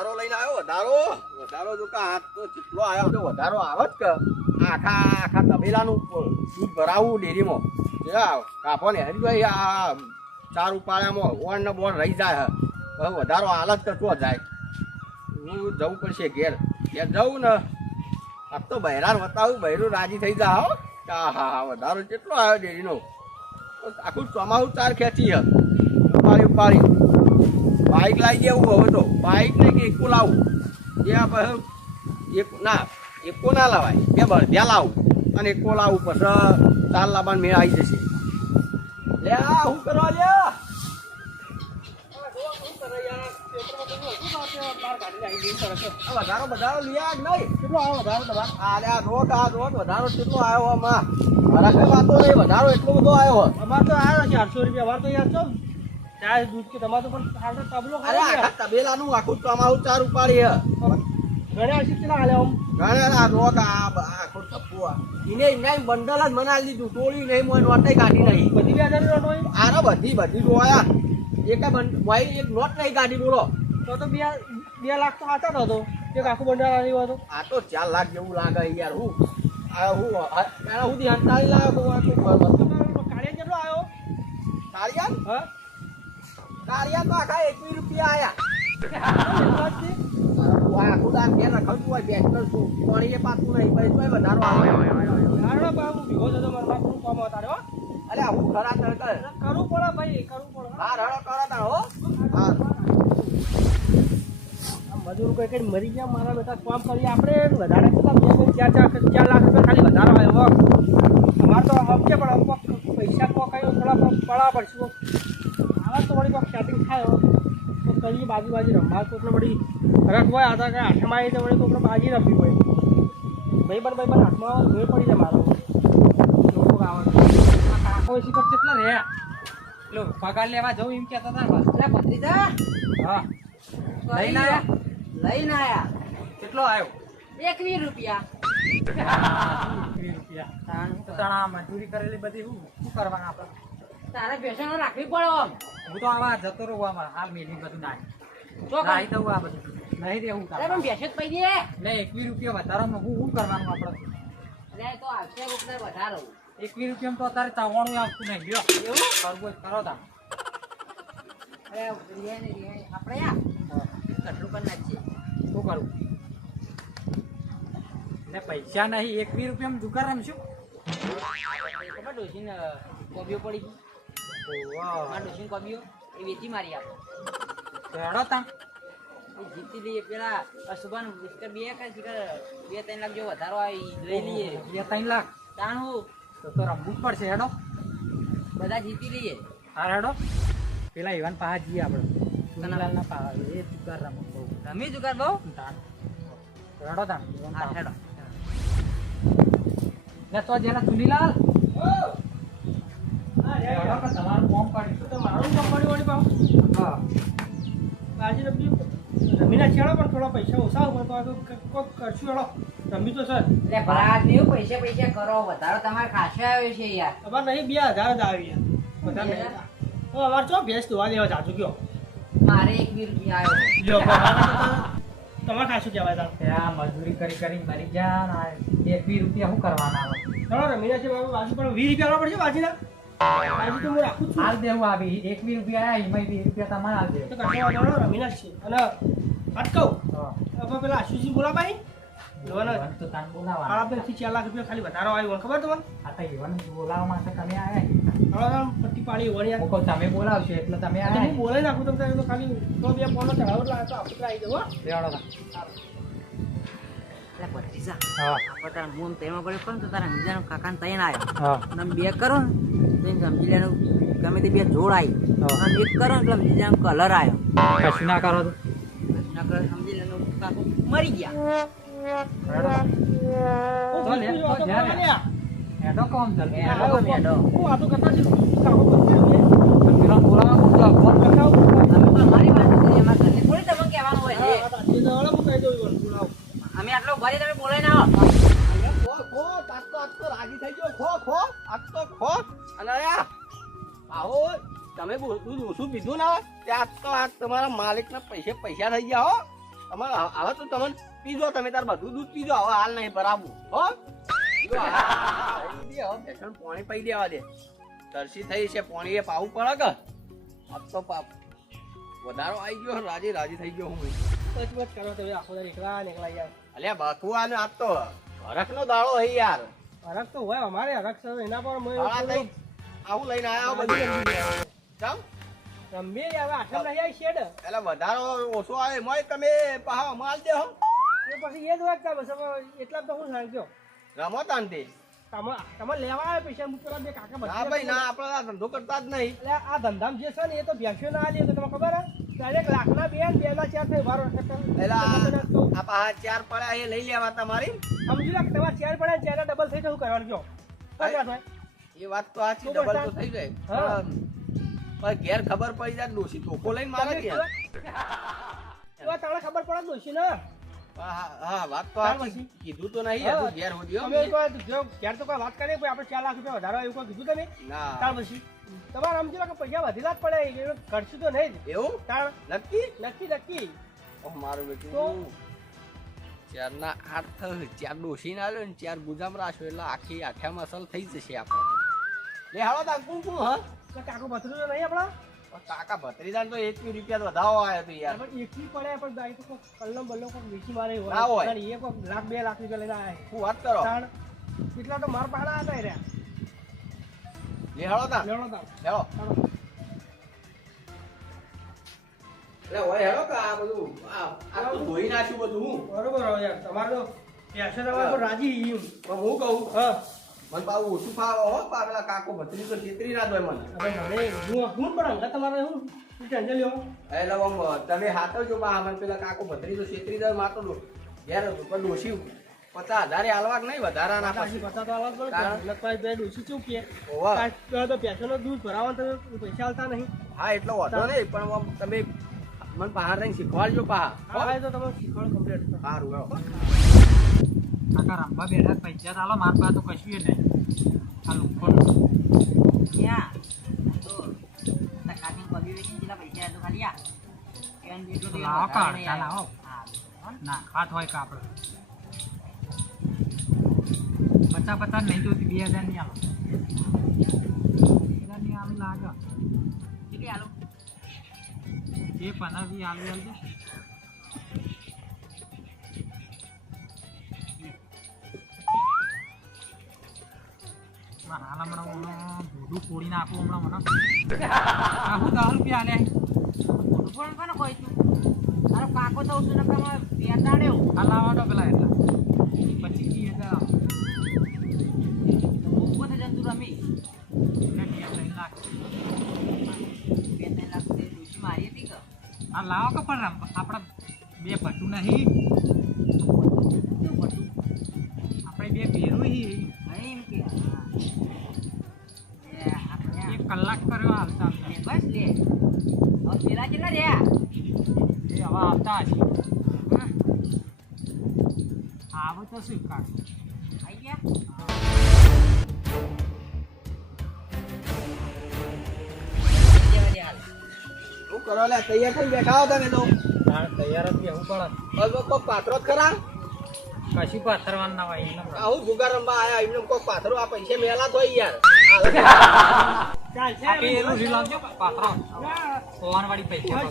વધારો લઈને આવ્યો. વધારો જો કે હાથ તો જેટલો આવ્યો તો વધારો આવે જ કે આખા તબેલાનું દૂધ ભરાવું ડેરીમાં. કાપો ને હરી આ 4 ઉપાડ્યામાં ઓણ ને બોણ રહી જાય. હવે વધારો હાલત કરતો જાય. હું જવું પડશે ઘેર જવું ને. આજ તો બહેરાન બતાવું, બહેરું રાજી થઈ જાય. હો હા વધારો કેટલો આવ્યો ડેરીનો. આખું ચોમાસું ચાર ખેંચી ઉપાડી બાઇક લાવી જવું. હવે તો બાઇક નહીં કે એકો લાવું. એ એકો ના લાવાય, બે બળદ્યા લાવું અને એકો લાવું. પછી 4 લાવવાનું મેળ આવી જશે. લે શું કરવા લે વધારો લઈ આવ નહીં. કેટલો આવ્યો વધારો તમારે? રોજ વધારો કેટલો આવ્યો? આમાં મારા કઈ વાતો નહીં. વધારો એટલો બધો આવ્યો. અમારે તો આવ્યો છે 800 રૂપિયા. અમારે તો યાર છો ચાર દૂધ કે તમારે તો પણ તબલો. અરે આખા તબેલાનું આખું ચોમાસું 4 ઉપાડી ઘણા કેટલા હાલે આમ ઘણા રોગ આખું ટપ્પુ એને બંડલ જ બનાવી દીધું. ટોળી નહીં મોય નોટે કાઢી નહીં. બધી 2000 નોટ હોય. આરે બધી જોયા. એક નોટ નહીં કાઢી. બોલો તો 2 લાખ તો હાથા નતો. એક આખું બંડલ આવ્યું હતું. આ તો 4 લાખ જેવું લાગે યાર. હું સુધી હંતાળી લાવ્યો. કાળિયા કેટલો આવ્યો? કાળિયા હા કાળિયા તો આખા 21 રૂપિયા આયા. આખું દાન ઘેર રખડતું હોય. બેસ્ટર શું પાણી એ પાતું નહીં. પછી તો વધારો આવે. ભીગો જતો મારા બાપનું કામ હતા હો. અરે હું ખરા કરવું પડે ભાઈ, કરવું પડે. હા રડો કરો તા હો. હા મજૂર કોઈ કઈ મરી ગયા મારા બેટા કામ કરીએ આપણે. વધારે કેટલા 4 લાખ રૂપિયા ખાલી વધારો આવ્યો. અમારે તો અમકે પણ પૈસા કઈ થોડા પડા પડશે. આવા તો વળી સેટિંગ થાય તો કરીએ. બાજી રમવા તો એટલે વળી રખ હોય. આ કે હાથમાં આવી તો વળી તો આપણે બાજી રમવી હોય. ભાઈ પણ હાથમાં જોઈ પડી જાય મારો. લોકો આવે કાકો શીખર કેટલા રહ્યા. લો પગાર લેવા જવું એમ કહેતા હતા. ભત્રીજા હા લઈને આયા. કેટલો આવ્યો? 21 રૂપિયા. 21 રૂપિયા. તણા મજૂરી કરેલી બધી શું કરવાના આપણે? તારે પેશનો રાખવી પડે. આમ હું તો આવા જતો રહું. આમાં હાલ મેલી બધું નાખી દઉં. આ બધું નહીં રહેવું. પણ બેસે જ પડી દે. એટલે 21 રૂપિયા વધારામાં શું કરવાનું આપણે? અરે તો 800 રૂપિયા વધારો. 21 રૂપિયામાં તો અત્યારે ચાવવાનું આવતું નહીં. લ્યો એવું કરવું કરો તા. અરે આપણે કેટલું કરી નાખીએ. શું કરવું? એટલે પૈસા નહીં. 21 રૂપિયામાં દુકાન રમશું. ખબર ડોસીને કોબીઓ પડી ગઈ. ડોસીને કોબીઓ એ વેચી મારી આપણે. હેડો તા જીતી લઈએ. પેલા સુભાન બિસ્કર 2 3 લાખ જેવો વધારો આવી લઈ લઈએ. 2-3 લાખ તાણું તો રમવું જ પડશે. હેડો બધા જીતી લઈએ. હા હેડો. પેલા ઈવાન પાહા જઈએ આપણે. સુનલાલના પાહા એ દુકાન રમો. રમી જુગાર બહુ. હેડો તા હા હેડો. લે તો જેલા સુનીલાલ તમારું ફોર્મ કાઢીશું. તો મારું કામ પડ્યું પાછું. હા આજે રમીના છેડો પણ થોડા પૈસા ઓછા હોય તો કોક કરશું. હેડો રમી તો સર. એટલે ભરાત નહીં. પૈસા કરો. વધારો તમારે ખાસો આવ્યો છે યાર. અમારે નહીં 2000 જ આવી બધા નહીં. અમારે ચો ભેંસ ધોવા દેવા જાજુ ગયો. મારે 21 રૂપિયા આવ્યો. તમારે ખાશું કહેવાય તાર. ત્યાં મજૂરી કરી મરી જા. 21 રૂપિયા શું કરવાના આવે? ચલો રમીના છે બાજુ પણ 20 રૂપિયા આવવા પડશે બાજીના. બાજી તો હું રાખું છું. હાલ દેવું આવી 21 રૂપિયા આવ્યા. એમાં 20 રૂપિયા તમારે હાલ દે. તો કશો રમીના છે. અને અટકાવ હવે પેલા આશુજી બોલાવાય. તો તાન બોલાવા. આપેથી 4 લાખ રૂપિયા ખાલી વધારો આવ્યો. ખબર તમને? હા તો ઈવન બોલાવવા માટે તમે આવ્યા. પટ્ટી પાડી વણ્યા. ઓકો તમે બોલાવશો એટલે તમે આવ્યા. હું બોલાવી નાખું તમને. તો ખાલી તો 2 ફોનો ચડાવો એટલે તો આપણે આવી જવો. લેવાડો ભત્રીજા હા આપણે હું તેમાં પડ્યો પણ તો તારા અંજાનો કાકાને તૈન આવ્યો. હા અને 2 કરો ને તો સમજી લેવાનું ગમે તે 2 જોડ આવી. અને 1 કરો ને એટલે સમજી લેવાનું કલર આવ્યો. કશું ના કરો તો ના કરો સમજી લેવાનું કાકો મરી ગયા. હેડો કોમ જલ્દી હેડો. વાતો કરતા છે. પેલા બોલાવા ફોન લખાવ. મારી વાત છે. એમાં ઘરે થોડી તમને કહેવાનું હોય છે. અમે આટલો ભરી તમે બોલાય ના રાજી થઈ ગયો. ખો અને આવો તમે દૂધ ઓછું પીધું ને ત્યાં તો આ તમારા માલિકના પૈસા થઈ ગયા. હો તમારે હવે તો તમને પીજો તમે તાર બધું દૂધ પીજો હવે હાલ નહીં બરાબર હો પાણી પી દેવા દે તરસી થઈ છે પાણી એ પાવું પડે કે આપ તો પાપ વધારો આવી ગયો રાજી રાજી થઈ ગયો હું પચપચ કરો તમે આખો દાડો એકલા ને એકલા યાર અલ્યા બથુઆને આજ તો હરખનો દાડો હે યાર હરખ તો હોય અમારે હરખ છે એના પર હા તઈ આવું લઈને આયા બધું ચમ રમીએ હવે આટલા નહીં આવી શેડ એટલે વધારો ઓછો આવે મોય તમે પાહા માલ દે હો એ પછી એ જ વાત છે બસ એટલા તો હું સાંજ્યો રમો તાનથી તમે લેવા આવે પૈસા મૂકેલા બે કાકા ના ભાઈ ના આપણે આ ધંધો કરતા જ નહીં એટલે આ ધંધામ જે છે ને એ તો ભેંસ્યો ના આલી તો તમને ખબર હે ડાયરેક્ટ લાખના બે ને 2 ના 4 થઈ બારો પેલા આ પાહા ચાર પડ્યા એ લઈ લેવા તમારી સમજી લે કે તમારે 4 પડ્યા 4 ડબલ થઈ તો શું કરવાનું કયો એ વાત તો આછી ડબલ તો થઈ જાય પણ ઘેર ખબર પડી જાય ડોશી ટોકો લઈને મારે ત્યાં તમને ખબર પડે દોશી ને હા વાત તો આછી કીધું તો નહીં હતું ઘેર હોદ્યો તમે ઘેર તો કોઈ વાત કરીએ આપણે 4 લાખ રૂપિયા વધારો એવું કોઈ કીધું તમે ના ત્યાર પછી તમારે સમજી લો કે પૈસા વધેલા જ પડે ખર્ચું તો નહીં જ એવું તાર નક્કી નક્કી ઓહ મારું બેટું ચાર ના 8 થયું ચાર ડોશી ના લ્યો ને ચાર ગુજામ રાખ્યો એટલે આખી આઠ્યા મસલ થઈ જશે આપણે લે હાલો તા કું હા તો કાકો બથરું તો નહીં આપણા કાકા ભત્રીજાન તો 1 રૂપિયા વધાવો આવ્યો તો યાર પણ એકલી પડે પણ ગાય તો કોક કલ્લમ બલ્લો કોક વેચી મારે ના હોય. અને એ કોક લાખ 2 લાખ રૂપિયા લઈને આયા હું વાત કરો તાણ કેટલા તો માર પહાડા હતા રહ્યા લે હાલો તા લેણો તા લેવો ચાલો લે ઓય હેલો કે આ બધું આ તો ધોઈ નાખ્યું બધું હું બરોબર હવે યાર તમારે તો પૈસા તમારે તો રાજી ઈમ પણ હું કહું હા મને પાછું ઓછું ફાવે હો પેલા કાકો ભત્રી તો છેતરી ના દોય મને હવે મને હું પણ અંગા તમારે હું ટેન્શન લ્યો એટલે આમ તમે હાથવજો બા મને પેલા કાકો ભત્રી તો છેતરી દોય માતો ઘેર હતું પણ ડોશી 50,000 હાલવા નહીં વધારાના પછી પતા તો આવા પડે લખવાય બે ડોસી ચૂક કે ઓવા તો પૈસાનો દૂધ ભરાવા તો પૈસા આલતા નહીં હા એટલો વાંધો નહીં પણ આમ તમે મને બહાર રહીને શીખવાડજો પા હા તો તમે શીખવાડો કમ્પ્લીટ સારું હો કાકા રંબા બેઠા પૈસા ચાલો માર પાસે તો કશું નહીં આ લોકો ક્યાં તો કાકી પગી વેચી જેટલા પૈસા તો ખાલી આ એન એટલો તો લાવો કાઢ લાવો હા ના હાથ હોય કા આપણે 50 નહીં જોતી 2000 ની આલો 2000 ની આલો લાગે કેટલી આલો એ 15 થી આલો આલજો હાલ હમણાં ભૂડું ફોડી નાખું હમણાં મને હું 10 રૂપિયા આલ્યા પણ કોને કોઈ તું તારો કાકો તો ઉસુના કામ બેતાડ્યો આ લાવવાનો પેલા એટલા 25,000 ઉભો થઈ જતું રમી એટલે 2 લાખ 2 લાખ તે દુશી મારી હતી કે આ લાવો કે પણ આપણા બે ભટ્ટું નહીં શું બધું આપણે બે ભેરું હી એમ કે હા એ આપણે 1 કલાક કર્યો હાલતા બસ લે હવે પેલા કેટલા રહ્યા એ હવે આવતા હશે હા આવો તો શું કાઢ આવી ગયા શું કરો લે તૈયાર થઈ બેઠા હો તમે તો તૈયાર જ બેહવું પડે બસ કોક પાથરો જ ખરા કશું પાથરવાનું ના હોય એને આવું જુગાર રમવા આયા એમને કોક પાથરો આ પૈસા મેલા તો યાર પેલું રીલાવજો પાથરો વાળી પૈસા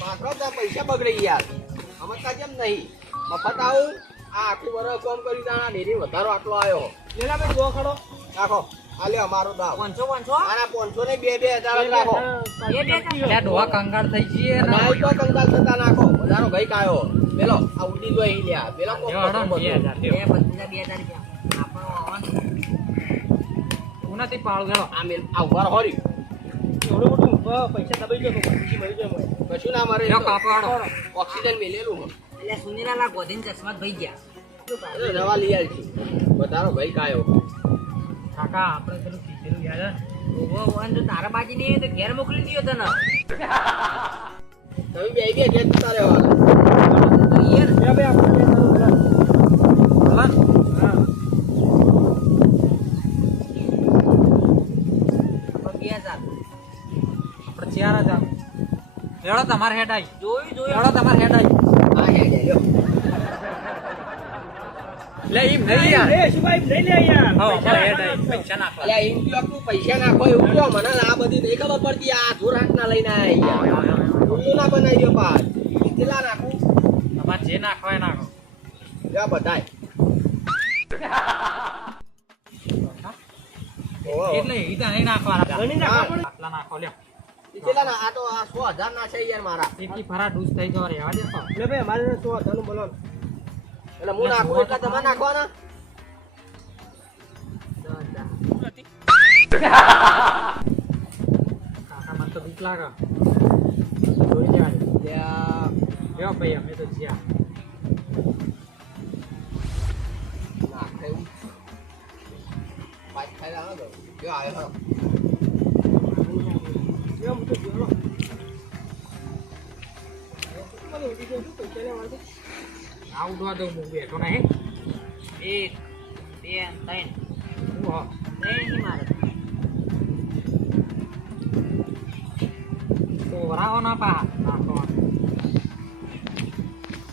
પાથરો તો પૈસા બગડી યાર સમજતા કેમ નહીં મફત આવું આ આખું વર્ષ કોમ કરી દાણા ડેરી વધારો આટલો આવ્યો લેલા ભાઈ ગો ખડો રાખો આ લ્યો અમારો દાવ 500 આના 500 ને 2,000 જ રાખો એટલે ડોહા કંગાળ થઈ જઈએ નાઈ તો કંગાલ થતા નાખો વધારો ગઈ કાયો પેલો આ ઉડી જો અહીં લ્યા પેલો કોક જોડો 2000 બે બધા 2000 રૂપિયા આપણો આવવાનું ઉનાથી પાળું ગયો આ મેલ આ ઉભા હોરી એવડું મોટું પૈસા દબાઈ ગયો તો પછી મળી જાય મને કશું ના મરે લ્યો કાપવાડો ઓક્સિજન મેલેલું એટલે સુનીલાલા ગોધીન ચશ્મા જ ભઈ ગયા એ નવા લઈ આવી છું વધારો ગઈ કાયો કાકા આપણે પેલું કીધેલું યાદ હે ઓહો વન જો તારા બાજી નહીં તો ઘેર મોકલી દીયો તને તમે બે ઘેર જતા રહેવાના તો યાર બે બે આપણે હા આપણે 2000 4,000 લેડો તમારે હેડ આવી જોયું લેડો તમારે હેડ આવી હા હે લ્યો લે ઈમ નહીં યાર એ શુભાઈ લઈ લે યાર હા અમારે હેડ આવી પૈસા નાખવા અલ્યા એમ કયો તું પૈસા નાખો એવું કયો મને આ બધી નહીં ખબર પડતી આ જોરાટ ના લઈને આયા યાર ઉલ્લુ ના બનાવી દો પાસ કેટલા નાખું તમારે જે નાખવા એ નાખો લ્યો બધાય એટલે ઈ તો નહીં નાખવાના ઘણી નાખવા પડે. આટલા નાખો લ્યો કેટલા ના આ તો આ 100,000 ના છે યાર મારા એકી ફરા ડૂસ થઈ જવા રહેવા દે તો લે ભાઈ અમારે તો ધન બોલો એટલે હું નાખું એટલે તમે નાખવાના કાકા મને તો બીક લાગે જોઈ જવા દે ત્યાં લ્યો ભાઈ અમે તો જ્યાં નાખે એવું પાંચ ખાઈ લાવો તો જો આવ્યો ખરો એમ તો જોલો મને ઉડી ગયો તો પૈસા લેવા દે આ ઉડવા દઉં હું બેઠો નહીં 1 2 3 હું હો નહીં મારે તો વરાવો ના પા નાખો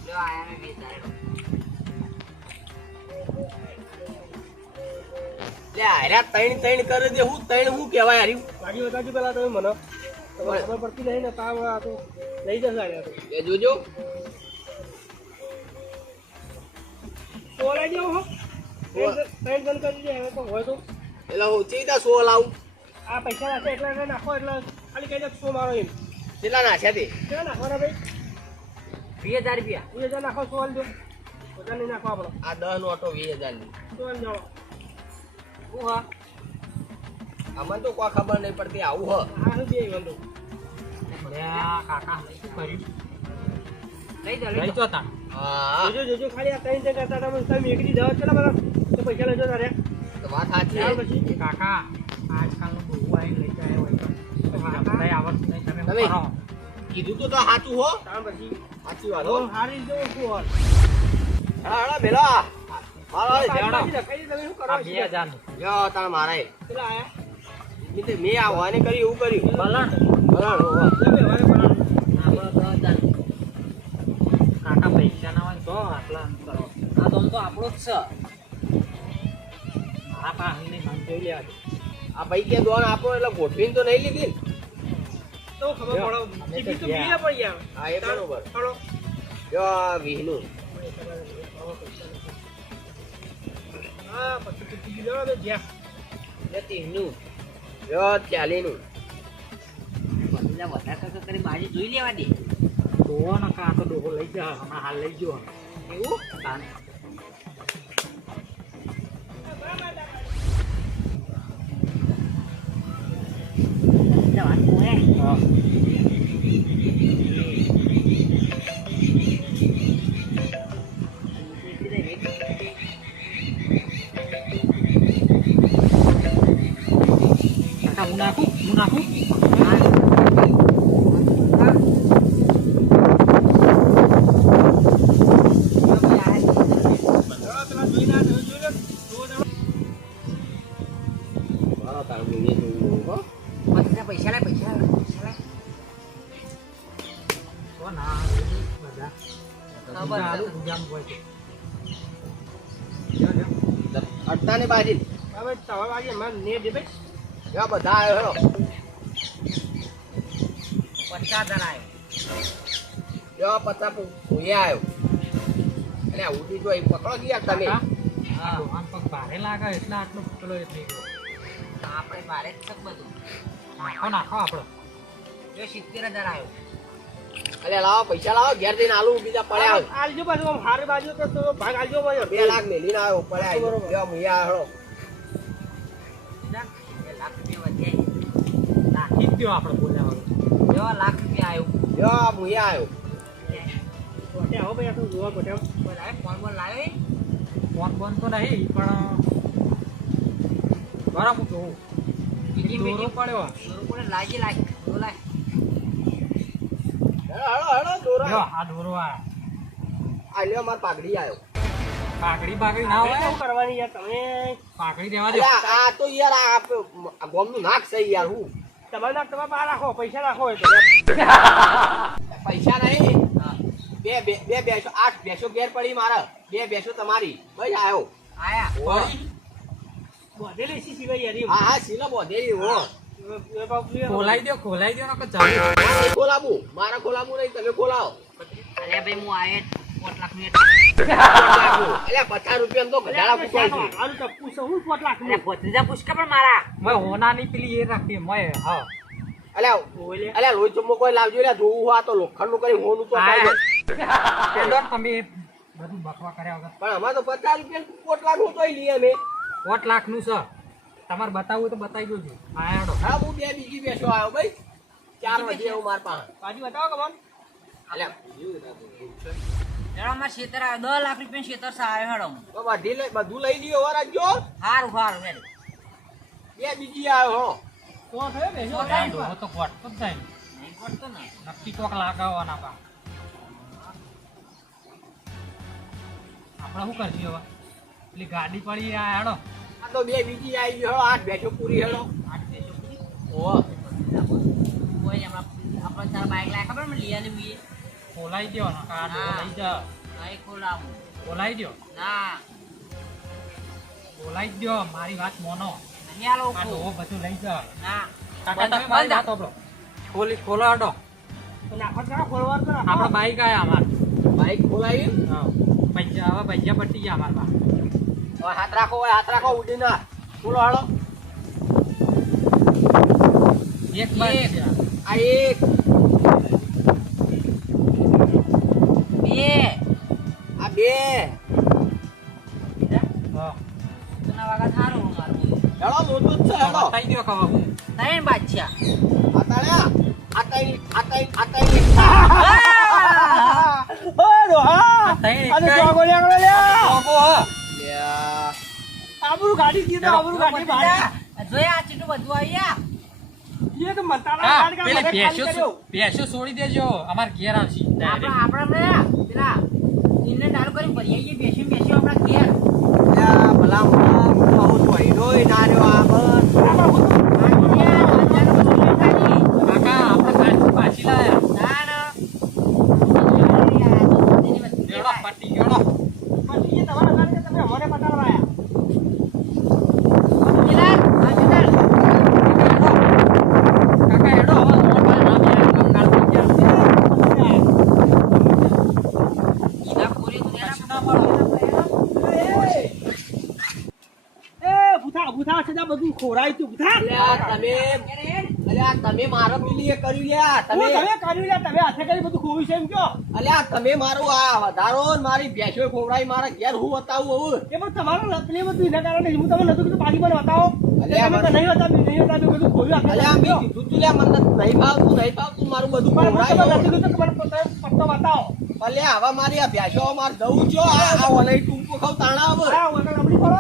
લ્યો આયા મેં 20 ધારેલો લે આર્યા ત્રણ ત્રણ કરે દે હું ત્રણ હું કહેવાય હારી ગાડી વધારજો પેલા તમે મને તમારે ખબર પડતી નહીં ને તાવ આ તો લઈ જશે આર્યા તો એ જોજો સોલાઈ દેવો હો ત્રણ જણ કરી દે હવે તો હોય તો એટલે હું ચીતા 100 લાવું આ પૈસા નાખે એટલે નાખો એટલે ખાલી કહી દે 100 મારો એમ કેટલા નાખ્યા તે ક્યાં નાખવાના ભાઈ 20000 રૂપિયા 2000 નાખો 100 દો બધા નહીં નાખો આપણો આ 10 નો ઓટો 20000 ની 100 જાઓ હું હા અમને તો કોઈ ખબર નહીં પડતી આવું હ આ શું બે બંધો લ્યા કાકા શું કર્યું લઈ જાઓ લઈ જો તાણ હા જોજો ખાલી આ ત્રણ જણ કરતા તમે એકડી દવા ચલા બધા તો પૈસા લેજો તારે તો વાત સાચી ત્યાર છે. પછી કાકા આજકાલનું બહુ આવીને લઈ જાય હોય તો તમને આવડતું નહીં તમે તમે- કરો કીધું તો સાચું હો ત્યાર પછી સાચી વાત હો તો હારી જો શું હોત હા બેલા મારો લેવડો. લખાઈ તમે શું આ કરો 2000 નું જો તાર મારે પેલા આયા મેં આ વાને કરી એવું કર્યું બલણ બરાબર હો. લે બે વારે બનાવો આપણો 10000 કાકા પૈસા ના હોય તો આટલા કરો આ તો તો આપણો જ છે મારા પાસે નહીં મને જોઈ લેવા દે આ ભાઈ કે દોન આપો એટલે ગોઠવીને તો નહીં લીધી ને? તો ખબર પડો અમે તો ટીવી તો ગયા. બીજા પડી યાર હા એ બરોબર ચલો જો આ વીહનું હા પછી ટીવી લેવા દે જ્યાં ને 30નું જો 40નું બધા વધારે કરી મારી જોઈ લેવા દે ડોહો ને કાં તો ડોહો લઈ જા હમણાં હાલ લઈ ગયો એવું તાન વાત કોને હા કાકા હું નાખું મારો તાર હું એ જોયું હો પૈસા લે તો ના બધા ખબર છે. આલુ ગુજામ હોય છે અડતાની બાજી હવે સવા વાગે માર ને દે ભાઈ જો બધા આવ્યો હેરો 50000 આવ્યો જો 50 ભૂયા આવ્યો અને આ ઉડી જો અહીં પકડો ગયા તમે હા આમ પગ ભારે લાગે એટલે આટલો પેલો એ થઈ ગયો આપણે ભારે જ છે બધું નાખો આપણો જો 70000 આવ્યો અલે લાવો પૈસા લાવો ઘેર જઈને આલુ બીજા પડ્યા હોય. આલજો પાછું આમ હારી બાજુ તો ભાગ આલજો ભાઈ 2 લાખ મેલીને આવ્યો પડ્યા બરોબર. જો ભૂયા આવ્યો 2 લાખ રૂપિયા વધ્યા નાખી જ દ્યો આપણે બોલ્યા વગર. જો લાખ રૂપિયા આવ્યો જો ભૂયા આવ્યો કોટે આવો ભાઈ આ તો જોવા કોટે આવો. બધા ફોન બોલ લાવ્યો ફોન બંધ તો નહીં પણ બરાબર હું જોઉં બીજી દોરો બીજી પડ્યો બરોબર લાગી લાગ બોલાય હેડો હેડો દોરો લ્યો, આ દોરો આ આ લ્યો માર પાઘડી આવ્યો પાઘડી ના હોય શું કરવાની યાર તમે પાઘડી દેવા દે અલ્યા આ તો યાર આ ગોમનું નાક છે યાર હું તમારે નાક તમે બહાર રાખો, પૈસા રાખો હોય તો. પૈસા નહીં. બે બેસો 8 બેસો ઘેર પડી મારે 2 બેસો તમારી બસ આવ્યો આયા બધેલી સી સિવાય યાર એમ. હા સીલો બોધેલી હો એ બાપ લે. ખોલાઈ દો નકર ચાલુ. ખોલાવું મારા ખોલાવું નહીં તમે ખોલાવો અરે ભાઈ હું આયે 4 લાખ નું અલ્યા 50 રૂપિયા તો ઘટાડા પૂછાય છે આનું ટપ્પુ છે, હું 4 લાખ અરે ભત્રીજા પુષ્કા પણ મારા મેં હોનાની પેલી એ રાખી મેં હા અલ્યા લોહી ચમો કોઈ લાવજો લ્યા જોવું હોય તો લોખંડનું કરી હોનું તો પાડો. પેલો તમે બધું બકવા કર્યા વગર પણ અમારે તો 50 રૂપિયા પોટલા નું તોય લઈએ અમે 4 લાખ નું છે. તમારે બતાવવું તો બતાવી દો છું. હા હેડો. હા હું બે બીજી બેસો આવ્યો ભાઈ 4 વાગે આવું માર પાસે પાછી બતાવો કમાન. અલ્યા એનો માં શેતર આવ્યો 10 લાખ રૂપિયા શેતર સા આવ્યો હેડો તો બધું લઈ લ્યો હો રાખજો હારું હેડ બે બીજી આવ્યો હો તો થયો ને તો થાય ને. તો કોટ તો થાય નહીં પડતો ને નક્કી કોક લાગાવવાના પા આપણે શું કરશું હવે પેલી ગાડી પડી આ હેડો આ તો બે બીજી આવી ગયો 8 બેસો પૂરી હેડો ઓ કોઈ આપણે તારા બાઈક લાય ખબર મને લીયા ને મુએ ખોલાઈ દો ને કાર લઈ જા બાઈક ખોલાવું ખોલાઈ દો ના ખોલાઈ દો મારી વાત મોનો નહીં આલો આ તો બધું લઈ જા ના કાકા તમે મારી વાત સાંભળો ખોલો હેડો તો નાખો કરો, ખોલવા તો નાખો. આપણે બાઈક આયા અમાર બાઈક ખોલાવી હા પૈસા હવે પૈસા પટી ગયા અમાર પાસે હવે હાથ રાખો ઉડી ના બોલો હાલો એક બાઈક છે આ એક બે આ બે હા તના વાગા થારું મારું હેડો લોટું જ છે હેડો બતાવી દો ખબર ત્રણ બાદશાહ આ તાળ્યા આ તાઈ ઓય ડોહા. ત્રણ આને એક જોગો લેંગડો લે. લ્યા આબરૂ ગાડી કીધું, આબરૂ ગાડી ભાડે. જોયા આ ચીટું બધું આવ્યા એ તો મતાલા હા ગાડી પેલી મને ખાલી કર્યો. ભેંસો છોડી દેજો અમાર ઘેર આવશે આપણે પેલા ઇને ડાલ કરી ભરી આવીએ બેસી આપણા ઘેર લ્યા ભલા મોણા બહુ વહીનોય ના રહ્યો આ બસ કાકા આપણે ગાડી પાછી લાયા એડો પટી ગયો પછી એ તમારા ગાડી તમે અમને પટાડવા આયા. કાકા એડો હવે મોટા નામ કાલ થઈ ગયા ભૂથા છે ત્યાં બધું ખોરાય તું ભૂથા. તમે મારો પેલી એ કર્યું લ્યા તમે તમે કર્યું લે, તમે હાથે કરી બધું ખોવ્યું છે એમ કયો. અલ્યા તમે મારું આ વધારો ને મારી ભેંસો ખોવડાવી મારા ઘેર હું બતાવું હવે એ બધું તમારું લપલી બધું એના કારણે હું તમને નતું કીધું પાછી મને બતાવો. અલ્યા, તમે તો નહીં બતાવ્યું બધું ખોવ્યું હાથે અલ્યા કરી. મેં કીધું તું લ્યા મને નહીં ભાવતું મારું બધું પણ હું તમને ખોવડાવ્યું. નથી કીધું કે મને પત્તો બતાવો. અલ્યા હવે મારી આ ભેંસો મારે જવું છો આ વલઈ ટૂંકો ખાવ તાણા હવે હા, વગર રબડી પડો.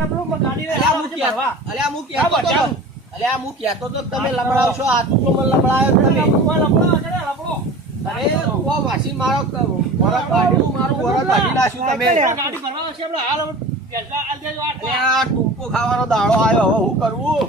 આપણું ગાડી લઈને અલ્યા હું આવશે ભરવા. હું કહેતો હા, તો બચાવ. અલ્યા હું કહેતો તો કે તમે લબડાવશો આ ટૂંકો મને લબડાવ્યો તમે લપડો, લપડો, લપડો. અરે તું વાસી મારો વરસ કાઢ્યું મારું વરસ કાઢી નાખ્યું તમે ગાડી ભરવા આવશે આપણે હાલ પેલા આલ દેજો આ અલ્યા આ ટૂંકો ખાવાનો દાડો આવ્યો હવે હું કરવું